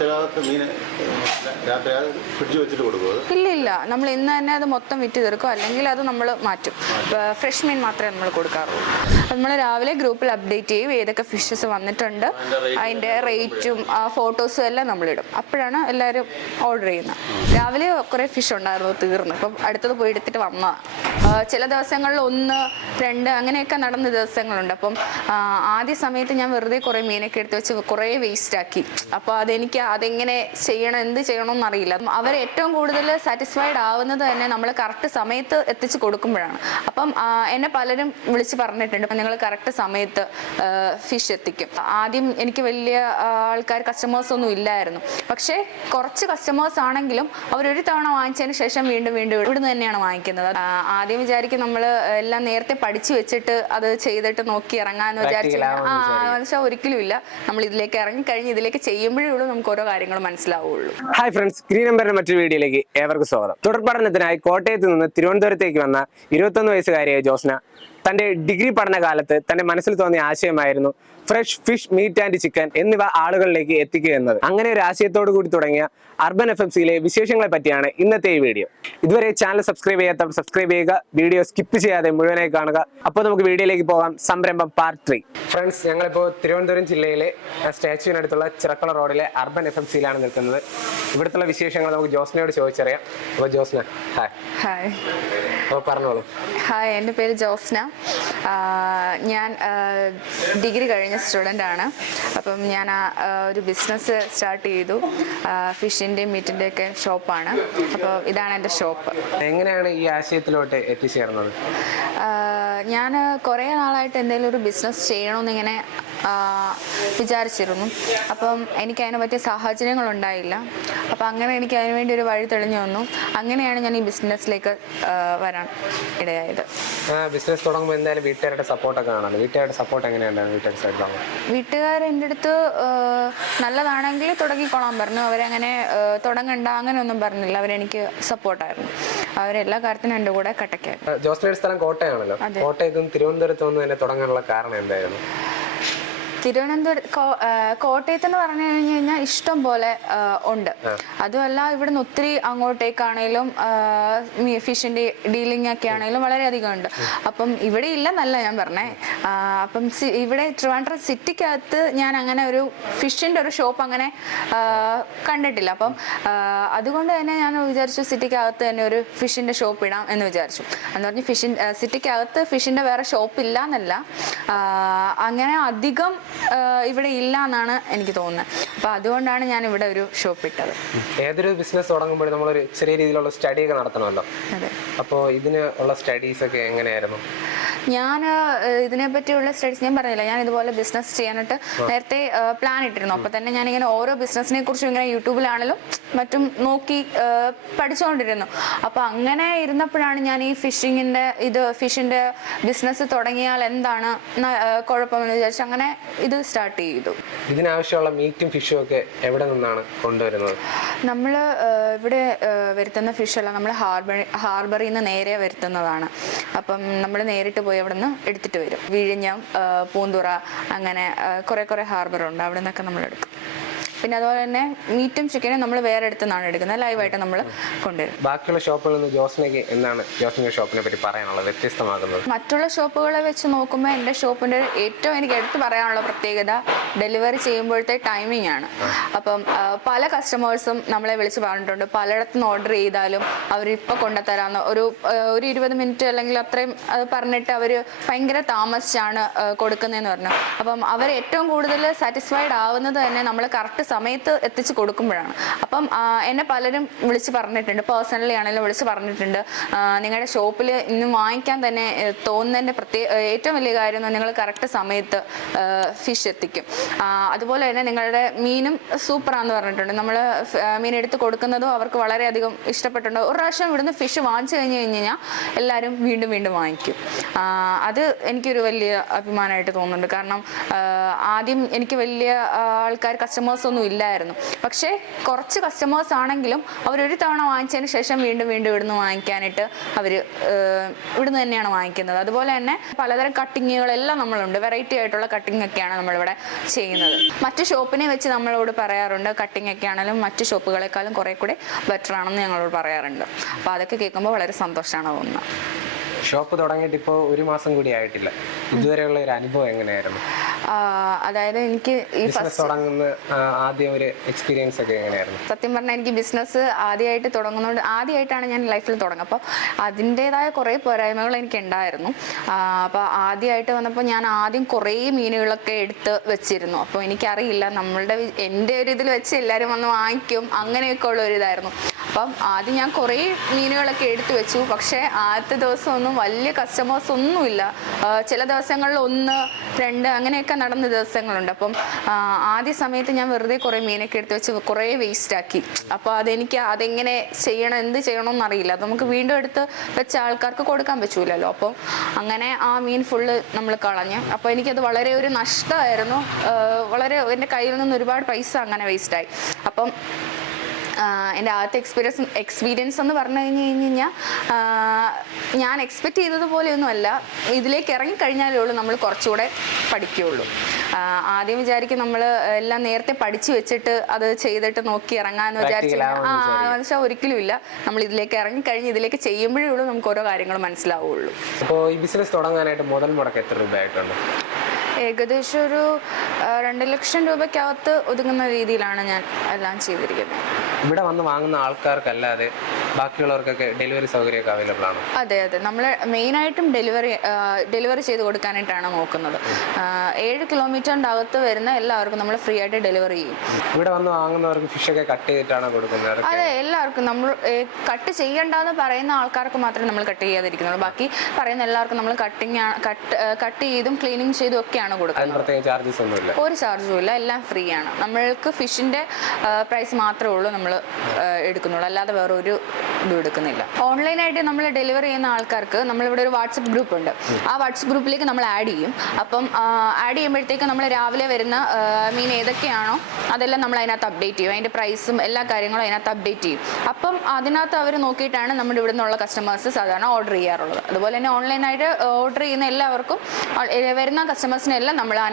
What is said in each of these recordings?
ചില ഭാഗത്ത് മീൻ രാത്രി അത് ഫ്രിഡ്ജ് വെച്ചിട്ട് ഇല്ല ഇല്ല നമ്മൾ ഇന്ന് തന്നെ അത് മൊത്തം വിറ്റ് തീർക്കും. അല്ലെങ്കിൽ അത് നമ്മൾ മാറ്റും. ഫ്രഷ് മീൻ മാത്രമേ നമ്മൾ കൊടുക്കാറുള്ളൂ. നമ്മൾ രാവിലെ ഗ്രൂപ്പിൽ അപ്ഡേറ്റ് ചെയ്യും ഏതൊക്കെ ഫിഷസ് വന്നിട്ടുണ്ട്. അതിന്റെ റേറ്റും ഫോട്ടോസും എല്ലാം നമ്മൾ ഇടും. അപ്പോഴാണ് എല്ലാവരും ഓർഡർ ചെയ്യുന്നത്. രാവിലെ കുറേ ഫിഷ് ഉണ്ടായിരുന്നു തീർന്നു. ഇപ്പം അടുത്തത് പോയി എടുത്തിട്ട് വന്നതാണ് ചില ദിവസങ്ങളിൽ ഒന്ന് രണ്ട് അങ്ങനെയൊക്കെ നടന്ന ദിവസങ്ങളുണ്ട്. അപ്പം ആദ്യ സമയത്ത് ഞാൻ വെറുതെ കുറേ മീനൊക്കെ എടുത്ത് വെച്ച് കുറേ വേസ്റ്റ് ആക്കി. അപ്പോൾ അതെനിക്ക് അതെങ്ങനെ ചെയ്യണം എന്ത് ചെയ്യണം എന്നറിയില്ല. അവർ ഏറ്റവും കൂടുതൽ സാറ്റിസ്ഫൈഡ് ആവുന്നത് തന്നെ നമ്മൾ കറക്റ്റ് സമയത്ത് എത്തിച്ചു കൊടുക്കുമ്പോഴാണ്. അപ്പം എന്നെ പലരും വിളിച്ച് പറഞ്ഞിട്ടുണ്ട് നിങ്ങൾ കറക്റ്റ് സമയത്ത് ഫിഷ് എത്തിക്കും. ആദ്യം എനിക്ക് വലിയ ആൾക്കാർ കസ്റ്റമേഴ്സ് ഒന്നും ഇല്ലായിരുന്നു. പക്ഷേ കുറച്ച് കസ്റ്റമേഴ്സ് ആണെങ്കിലും അവരൊരു തവണ വാങ്ങിച്ചതിന് ശേഷം വീണ്ടും വീണ്ടും ഇവിടുന്ന് തന്നെയാണ് വാങ്ങിക്കുന്നത്. ആദ്യം വിചാരിക്കും നമ്മൾ എല്ലാം നേരത്തെ പഠിച്ചു വെച്ചിട്ട് അത് ചെയ്തിട്ട് നോക്കി ഇറങ്ങാന്ന് വിചാരിച്ചു Practical ആ പക്ഷെ ഒരിക്കലും ഇല്ല. നമ്മൾ ഇതിലേക്ക് ഇറങ്ങി കഴിഞ്ഞ് ഇതിലേക്ക് ചെയ്യുമ്പോഴേ ഉള്ളൂ നമുക്ക് ഓരോ കാര്യങ്ങൾ മനസ്സിലാവുള്ളൂ. ഹായ് ഫ്രണ്ട്സ് ഗ്രീൻ നമ്പറിന്റെ മറ്റൊരു വീഡിയോയിലേക്ക് ഏവർക്കും സ്വാഗതം. തുടർ പഠനത്തിനായി കോട്ടയത്ത് നിന്ന് തിരുവനന്തപുരത്തേക്ക് വന്ന ഇരുപത്തൊന്ന് വയസ്സുകാരിയായ ജോസ്ന തന്റെ ഡിഗ്രി പഠനകാലത്ത് തന്റെ മനസ്സിൽ തോന്നിയ ആശയമായിരുന്നു fresh fish meat and chicken എന്നിവ ആളുകളിലേക്ക് എത്തിക്കുക എന്നത്. അങ്ങനെ ഒരു ആശയത്തോടു കൂടി തുടങ്ങിയ അർബൻ എഫ് എം സിയിലെ വിശേഷങ്ങളെ പറ്റിയാണ് ഇന്നത്തെ ഈ വീഡിയോ. ഇതുവരെ ചാനൽ സബ്സ്ക്രൈബ് ചെയ്യാത്തവർ സബ്സ്ക്രൈബ് ചെയ്യുക വീഡിയോ സ്കിപ്പ് ചെയ്യാതെ മുഴുവനായി കാണുക. അപ്പോൾ നമുക്ക് വീഡിയോയിലേക്ക് പോകാം. സംരംഭം പാർട്ട് ത്രീ ഫ്രണ്ട്സ് ഞങ്ങളിപ്പോൾ തിരുവനന്തപുരം ജില്ലയിലെ സ്റ്റാച്യുവിനടുത്തുള്ള ചിറക്കള റോഡിലെ അർബൻ എഫ് എം സിയിലാണ് നിൽക്കുന്നത്. ഇവിടുത്തെ വിശേഷങ്ങൾ നമുക്ക് ജോസ്നയോട് ചോദിച്ചറിയാം. അപ്പോൾ ജോസ്ന ഹായ് ഹായ് അപ്പോൾ പറഞ്ഞോളൂ. ഹായ് എന്റെ പേര് ജോസ്ന. ഞാൻ ഡിഗ്രി കഴിഞ്ഞ സ്റ്റുഡന്റ് ആണ്. അപ്പം ഞാൻ ആ, ഒരു ബിസിനസ് സ്റ്റാർട്ട് ചെയ്തു. ഫിഷിന്റെയും മീറ്റിന്റെയും ഒക്കെ ഷോപ്പാണ് അപ്പോൾ ഇതാണ് എന്റെ ഷോപ്പ് എങ്ങനെയാണ് ഈ ആശയത്തിലോട്ട് എത്തിച്ചേർന്നത്? ഞാൻ കുറേ നാളായിട്ട് എന്തെങ്കിലും ഒരു ബിസിനസ് ചെയ്യണമെന്നിങ്ങനെ വിചാരിച്ചിരുന്നു. അപ്പം എനിക്ക് അതിനെ പറ്റിയ സാഹചര്യങ്ങൾ ഉണ്ടായില്ല അപ്പം അങ്ങനെ എനിക്ക് അതിന് വേണ്ടി ഒരു വഴി തെളിഞ്ഞു വന്നു. അങ്ങനെയാണ് ഞാൻ ഈ ബിസിനസ്സിലേക്ക് വരാൻ ഇടയായത്. ബിസിനസ് തുടങ്ങുമ്പോൾ എന്തായാലും വീട്ടുകാരുടെ സപ്പോർട്ടൊക്കെ കാണാമല്ലോ വീട്ടുകാരുടെ സപ്പോർട്ട് എങ്ങനെയാണ് വീട്ടുകാരുടെ വീട്ടുകാർ എന്റെ അടുത്ത് നല്ലതാണെങ്കിൽ തുടങ്ങിക്കോളാൻ പറഞ്ഞു. അവരങ്ങനെ തുടങ്ങണ്ട അങ്ങനെയൊന്നും പറഞ്ഞില്ല. അവരെനിക്ക് സപ്പോർട്ടായിരുന്നു. അവരെല്ലാ കാര്യത്തിനും എന്റെ കൂടെ കട്ടക്കായിരുന്നു ജോസ്ലിയുടെ സ്ഥലം കോട്ടയമാണല്ലോ കോട്ടയത്തും തിരുവനന്തപുരത്തും തന്നെ തുടങ്ങാനുള്ള കാരണം എന്തായിരുന്നു? തിരുവനന്തപുരം കോട്ടയത്ത് എന്ന് പറഞ്ഞു കഴിഞ്ഞു കഴിഞ്ഞാൽ ഇഷ്ടം പോലെ ഉണ്ട്. അതുമല്ല ഇവിടുന്ന് ഒത്തിരി അങ്ങോട്ടേക്കാണേലും ഫിഷിന്റെ ഡീലിംഗ് ഒക്കെ ആണെങ്കിലും വളരെയധികം ഉണ്ട്. അപ്പം ഇവിടെ ഇല്ലെന്നല്ല ഞാൻ പറഞ്ഞേ. അപ്പം ഇവിടെ ട്രിവാൻഡ്രം സിറ്റിക്കകത്ത് ഞാൻ അങ്ങനെ ഒരു ഫിഷിന്റെ ഒരു ഷോപ്പ് അങ്ങനെ കണ്ടിട്ടില്ല. അപ്പം അതുകൊണ്ട് തന്നെ ഞാൻ വിചാരിച്ചു സിറ്റിക്കകത്ത് തന്നെ ഒരു ഫിഷിന്റെ ഷോപ്പ് ഇടാം എന്ന് വിചാരിച്ചു. എന്ന് പറഞ്ഞ് ഫിഷിൻ സിറ്റിക്കകത്ത് ഫിഷിന്റെ വേറെ ഷോപ്പ് ഇല്ല എന്നല്ല അങ്ങനെ അധികം ഇവിടെ ഇല്ല എന്നാണ് എനിക്ക് തോന്നുന്നത്. അപ്പൊ അതുകൊണ്ടാണ് ഞാൻ ഇവിടെ ഒരു ഷോപ്പ് ഇട്ടത്. ഏതൊരു ബിസിനസ് തുടങ്ങുമ്പോൾ നമ്മളൊരു ചെറിയ രീതിയിലുള്ള സ്റ്റഡി ഒക്കെ നടത്തണമല്ലോ. അപ്പോ അപ്പോൾ ഇതിന് ഉള്ള സ്റ്റഡീസ് ഒക്കെ എങ്ങനെയായിരുന്നു? ഞാൻ ഇതിനെ പറ്റിയുള്ള സ്റ്റഡീസ് ഞാൻ പറഞ്ഞില്ല ഞാൻ ഇതുപോലെ ബിസിനസ് ചെയ്യാനായിട്ട് നേരത്തെ പ്ലാൻ ഇട്ടിരുന്നു. അപ്പൊ തന്നെ ഞാൻ ഇങ്ങനെ ഓരോ ബിസിനസിനെ കുറിച്ചും ഇങ്ങനെ യൂട്യൂബിലാണെങ്കിലും മറ്റും നോക്കി പഠിച്ചുകൊണ്ടിരുന്നു അപ്പൊ അങ്ങനെ ഇരുന്നപ്പോഴാണ് ഞാൻ ഈ ഫിഷിങ്ങിന്റെ ഇത് ഫിഷിന്റെ ബിസിനസ് തുടങ്ങിയാൽ എന്താണ് കുഴപ്പമെന്ന് വിചാരിച്ചു അങ്ങനെ ഇത് സ്റ്റാർട്ട് ചെയ്തു. ഇതിനാവശ്യമുള്ള മീറ്റും ഫിഷും ഒക്കെ എവിടെ നിന്നാണ് കൊണ്ടുവരുന്നത്? നമ്മൾ ഇവിടെ വരുത്തുന്ന ഫിഷ് അല്ല നമ്മൾ ഹാർബർ ഹാർബറിൽ നിന്ന് നേരെ വരുത്തുന്നതാണ്. അപ്പം നമ്മൾ നേരിട്ട് പോയി അവിടെ നിന്ന് എടുത്തിട്ട് വരും. വിഴിഞ്ഞം പൂന്തുറ അങ്ങനെ കുറേ കുറേ ഹാർബറുണ്ട് അവിടെ നിന്നൊക്കെ നമ്മൾ എടുക്കും പിന്നെ അതുപോലെ തന്നെ മീറ്റും ചിക്കനും നമ്മൾ വേറെ അടുത്ത് നിന്നാണ് എടുക്കുന്നത് ലൈവായിട്ട് നമ്മൾ കൊണ്ടുവരും. ബാക്കിയുള്ള ഷോപ്പുകളിൽ നിന്ന് ജോസ്നയ്ക്ക് എന്താണ് ജോസ്നയുടെ ഷോപ്പിനെ പറ്റി പറയാനുള്ളത്? വ്യത്യസ്തമാകുന്നത്. മറ്റുള്ള ഷോപ്പുകളെ വെച്ച് നോക്കുമ്പോൾ എന്റെ ഷോപ്പിന്റെ ഏറ്റവും എനിക്ക് എടുത്തു പറയാനുള്ള പ്രത്യേകത ഡെലിവറി ചെയ്യുമ്പോഴത്തെ ടൈമിംഗ് ആണ്. അപ്പം പല കസ്റ്റമേഴ്സും നമ്മളെ വിളിച്ച് പറഞ്ഞിട്ടുണ്ട്. പലയിടത്തു നിന്ന് ഓർഡർ ചെയ്താലും അവർ ഇപ്പൊ കൊണ്ടുത്തരാന്ന് ഒരു ഒരു ഇരുപത് മിനിറ്റ് അല്ലെങ്കിൽ അത്രയും അത് പറഞ്ഞിട്ട് അവർ ഭയങ്കര താമസിച്ചാണ് കൊടുക്കുന്നതെന്ന് പറഞ്ഞു. അപ്പം അവർ ഏറ്റവും കൂടുതൽ സാറ്റിസ്ഫൈഡ് ആവുന്നത് തന്നെ നമ്മൾ കറക്റ്റ് സമയത്ത് എത്തിച്ച് കൊടുക്കുമ്പോഴാണ്. അപ്പം എന്നെ പലരും വിളിച്ച് പറഞ്ഞിട്ടുണ്ട് പേഴ്സണലി ആണെങ്കിലും വിളിച്ച് പറഞ്ഞിട്ടുണ്ട്. നിങ്ങളുടെ ഷോപ്പിൽ ഇന്ന് വാങ്ങിക്കാൻ തന്നെ തോന്നുന്നതിന്റെ പ്രത്യേക ഏറ്റവും വലിയ കാര്യം നിങ്ങൾ കറക്റ്റ് സമയത്ത് ഫിഷ് എത്തിക്കും. അതുപോലെ തന്നെ നിങ്ങളുടെ മീനും സൂപ്പറാന്ന് പറഞ്ഞിട്ടുണ്ട്. നമ്മൾ മീൻ എടുത്ത് കൊടുക്കുന്നതും അവർക്ക് വളരെയധികം ഇഷ്ടപ്പെട്ടുണ്ട് ഒരു പ്രാവശ്യം ഇവിടുന്ന് ഫിഷ് വാങ്ങിച്ചു കഴിഞ്ഞ് കഴിഞ്ഞ് കഴിഞ്ഞാൽ എല്ലാവരും വീണ്ടും വീണ്ടും വാങ്ങിക്കും. അത് എനിക്കൊരു വലിയ അഭിമാനമായിട്ട് തോന്നുന്നുണ്ട്. കാരണം ആദ്യം എനിക്ക് വലിയ ആൾക്കാർ കസ്റ്റമേഴ്സ് ഒന്നും ഒന്നും ഇല്ലായിരുന്നു. പക്ഷേ കുറച്ച് കസ്റ്റമേഴ്സ് ആണെങ്കിലും അവരൊരു തവണ വാങ്ങിച്ചതിന് ശേഷം വീണ്ടും വീണ്ടും ഇവിടുന്ന് വാങ്ങിക്കാനായിട്ട് അവർ ഇവിടുന്ന് തന്നെയാണ് വാങ്ങിക്കുന്നത്. അതുപോലെ തന്നെ പലതരം കട്ടിങ്ങുകളെല്ലാം നമ്മളുണ്ട്. വെറൈറ്റി ആയിട്ടുള്ള കട്ടിംഗ് ഒക്കെയാണ് നമ്മളിവിടെ ചെയ്യുന്നത്. മറ്റു ഷോപ്പിനെ വെച്ച് നമ്മളോട് പറയാറുണ്ട് കട്ടിംഗ് ഒക്കെ ആണെങ്കിലും മറ്റു ഷോപ്പുകളെക്കാളും കുറേ കൂടെ ബെറ്റർ ആണെന്ന് ഞങ്ങളോട് പറയാറുണ്ട്. അപ്പോൾ അതൊക്കെ കേൾക്കുമ്പോൾ വളരെ സന്തോഷമാണ് തോന്നുന്നത്. ഷോപ്പ് തുടങ്ങിയിട്ട് ഇപ്പോൾ ഒരു മാസം കൂടി ആയിട്ടില്ല. ഇതുവരെയുള്ള ഒരു അനുഭവം എങ്ങനെയായിരുന്നു? അതായത് എനിക്ക് ഈ ഫസ്റ്റ് തുടങ്ങുന്ന ആദ്യം ഒരു എക്സ്പീരിയൻസ് ഒക്കെ എങ്ങനെയായിരുന്നു? സത്യം പറഞ്ഞാൽ എനിക്ക് ബിസിനസ് ആദ്യമായിട്ട് തുടങ്ങുന്നതുകൊണ്ട് ആദ്യമായിട്ടാണ് ഞാൻ ലൈഫിൽ തുടങ്ങുക അപ്പോൾ അതിന്റെതായ കുറേ പോരായ്മകൾ എനിക്ക് ഉണ്ടായിരുന്നു അപ്പോൾ ആദ്യമായിട്ട് വന്നപ്പോൾ ഞാൻ ആദ്യം കുറേ മീനുകളൊക്കെ എടുത്ത് വെച്ചിരുന്നു. അപ്പോൾ എനിക്കറിയില്ല നമ്മളുടെ എന്റെ ഒരു ഇതിൽ വെച്ച് എല്ലാവരും വന്ന് വാങ്ങിക്കും അങ്ങനെയൊക്കെ ഉള്ള ഒരു ഇതായിരുന്നു. അപ്പം ആദ്യം ഞാൻ കുറേ മീനുകളൊക്കെ എടുത്തു വെച്ചു. പക്ഷേ ആദ്യത്തെ ദിവസമൊന്നും വലിയ കസ്റ്റമേഴ്സ് ഒന്നുമില്ല. ചില ദിവസങ്ങളിൽ ഒന്ന് രണ്ട് അങ്ങനെയൊക്കെ നടന്ന ദിവസങ്ങളുണ്ട്. അപ്പം ആദ്യ സമയത്ത് ഞാൻ വെറുതെ കുറേ മീനൊക്കെ എടുത്തു വെച്ച് കുറേ വേസ്റ്റ് ആക്കി. അപ്പോൾ അതെനിക്ക് അതെങ്ങനെ ചെയ്യണം എന്ത് ചെയ്യണമെന്ന് അറിയില്ല. അത് നമുക്ക് വീണ്ടും എടുത്ത് വെച്ച ആൾക്കാർക്ക് കൊടുക്കാൻ പറ്റൂലല്ലോ. അപ്പം അങ്ങനെ ആ മീൻ ഫുള്ള് നമ്മൾ കളഞ്ഞ്. അപ്പോൾ എനിക്കത് വളരെ ഒരു നഷ്ടമായിരുന്നു. വളരെ എന്റെ കയ്യിൽ നിന്ന് ഒരുപാട് പൈസ അങ്ങനെ വേസ്റ്റായി അപ്പം എന്റെ ആദ്യത്തെ എക്സ്പീരിയൻസ് എക്സ്പീരിയൻസ് എന്ന് പറഞ്ഞു കഴിഞ്ഞ് കഴിഞ്ഞ് കഴിഞ്ഞാൽ ഞാൻ എക്സ്പെക്റ്റ് ചെയ്തതുപോലെയൊന്നുമല്ല. ഇതിലേക്ക് ഇറങ്ങിക്കഴിഞ്ഞാലേ ഉള്ളൂ നമ്മൾ കുറച്ചുകൂടെ പഠിക്കുകയുള്ളൂ. ആദ്യം വിചാരിക്കും നമ്മൾ എല്ലാം നേരത്തെ പഠിച്ചു വെച്ചിട്ട് അത് ചെയ്തിട്ട് നോക്കി ഇറങ്ങാന്ന് വിചാരിച്ചു Practical ആ ആവുമെന്ന് ഒരിക്കലും ഇല്ല നമ്മൾ ഇതിലേക്ക് ഇറങ്ങിക്കഴിഞ്ഞ് ഇതിലേക്ക് ചെയ്യുമ്പോഴേ ഉള്ളൂ നമുക്ക് ഓരോ കാര്യങ്ങൾ മനസ്സിലാവുള്ളൂ. അപ്പോൾ ഈ ബിസിനസ് തുടങ്ങാനായിട്ട് മുതൽ മുടക്ക് എത്ര രൂപയായിട്ടുണ്ട് ഏകദേശം ഒരു രണ്ട് ലക്ഷം രൂപയ്ക്കകത്ത് ഒതുങ്ങുന്ന രീതിയിലാണ് ഞാൻ എല്ലാം ചെയ്തിരിക്കുന്നത്. ഇവിടെ വന്ന് വാങ്ങുന്ന ആൾക്കാർക്കല്ലാതെ ബാക്കിയുള്ളവർക്കൊക്കെ ഡെലിവറി സൗകര്യമൊക്കെ അവൈലബിൾ ആണ്? അതെ അതെ. നമ്മൾ മെയിനായിട്ടും ഡെലിവറി ഡെലിവറി ചെയ്ത് കൊടുക്കാനായിട്ടാണ് നോക്കുന്നത്. ഏഴ് കിലോമീറ്ററിന്റെ അകത്ത് വരുന്ന എല്ലാവർക്കും നമ്മൾ ഫ്രീ ആയിട്ട് ഡെലിവറി ചെയ്യും. ഇവിടെ വന്ന് വാങ്ങുന്നവർക്ക് ഫിഷ് ഒക്കെ കട്ട് ചെയ്തിട്ടാണ് കൊടുക്കുന്നത്? അതെ എല്ലാവർക്കും നമ്മൾ കട്ട് ചെയ്യണ്ടെന്ന് പറയുന്ന ആൾക്കാർക്ക് മാത്രമേ നമ്മൾ കട്ട് ചെയ്യാതിരിക്കുന്നുള്ളൂ. ബാക്കി പറയുന്ന എല്ലാവർക്കും നമ്മൾ കട്ടിങ് കട്ട് കട്ട് ചെയ്തും ക്ലീനിങ് ചെയ്തും ഒക്കെയാണ് കൊടുക്കുന്നത്. ഒരു ചാർജും ഇല്ല. എല്ലാം ഫ്രീ ആണ്. നമ്മൾക്ക് ഫിഷിന്റെ പ്രൈസ് മാത്രമേ ഉള്ളൂ. നമ്മൾ എടുക്കുന്നുള്ളൂ. അല്ലാതെ വേറെ ഒരു ഇതും എടുക്കുന്നില്ല. ഓൺലൈനായിട്ട് നമ്മൾ ഡെലിവറി ചെയ്യുന്ന ആൾക്കാർക്ക് നമ്മളിവിടെ ഒരു വാട്സപ്പ് ഗ്രൂപ്പ് ഉണ്ട് ആ വാട്സപ്പ് ഗ്രൂപ്പിലേക്ക് നമ്മൾ ആഡ് ചെയ്യും. അപ്പം ആഡ് ചെയ്യുമ്പോഴത്തേക്കും നമ്മൾ രാവിലെ വരുന്ന മീൻ ഏതൊക്കെയാണോ അതെല്ലാം നമ്മൾ അതിനകത്ത് അപ്ഡേറ്റ് ചെയ്യും. അതിന്റെ പ്രൈസും എല്ലാ കാര്യങ്ങളും അതിനകത്ത് അപ്ഡേറ്റ് ചെയ്യും. അപ്പം അതിനകത്ത് അവർ നോക്കിയിട്ടാണ് നമ്മുടെ ഇവിടെ നിന്നുള്ള കസ്റ്റമേഴ്സ് സാധാരണ ഓർഡർ ചെയ്യാറുള്ളത്. അതുപോലെ തന്നെ ഓൺലൈനായിട്ട് ഓർഡർ ചെയ്യുന്ന എല്ലാവർക്കും വരുന്ന കസ്റ്റമേഴ്സിനെല്ലാം നമ്മൾ ആ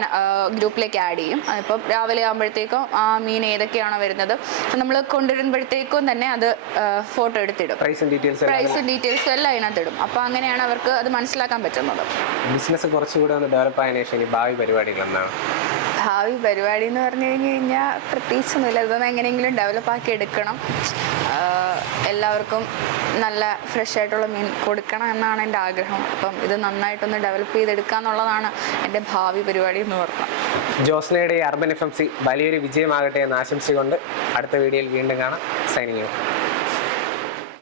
ഗ്രൂപ്പിലേക്ക് ആഡ് ചെയ്യും. ഇപ്പം രാവിലെ ആകുമ്പോഴത്തേക്കും ആ മീൻ ഏതൊക്കെയാണോ വരുന്നത് നമ്മൾ കൊണ്ടുവരുമ്പോഴത്തേക്കും തന്നെ അത് ഫോട്ടോ എടുത്തിടും. പ്രൈസും ഡീറ്റെയിൽസും എല്ലാം അതിനകത്ത് ഇടും അപ്പൊ അങ്ങനെയാണ് അവർക്ക് അത് മനസ്സിലാക്കാൻ പറ്റുന്നത്. ബിസിനസ് കുറച്ചുകൂടെ ഒന്ന് ഡെവലപ്പ് ആയതിനു ശേഷം ഭാവി പരിപാടികൾ എന്താണ് ഭാവി പരിപാടി എന്ന് പറഞ്ഞു കഴിഞ്ഞു കഴിഞ്ഞാൽ പ്രത്യേകിച്ചൊന്നുമില്ല. ഇതൊന്നും എങ്ങനെയെങ്കിലും ഡെവലപ്പ് ആക്കി എടുക്കണം. എല്ലാവർക്കും നല്ല ഫ്രഷ് ആയിട്ടുള്ള മീൻ കൊടുക്കണം എന്നാണ് എന്റെ ആഗ്രഹം. അപ്പം ഇത് നന്നായിട്ടൊന്ന് ഡെവലപ്പ് ചെയ്തെടുക്കുക എന്നുള്ളതാണ് എന്റെ ഭാവി പരിപാടി എന്ന് പറഞ്ഞത് ജോസ്നയുടെ അർബൻ എഫ് എം സി വലിയൊരു വിജയമാകട്ടെ എന്ന് ആശംസിച്ചുകൊണ്ട് അടുത്ത വീഡിയോയിൽ വീണ്ടും കാണാം. സൈനിങ്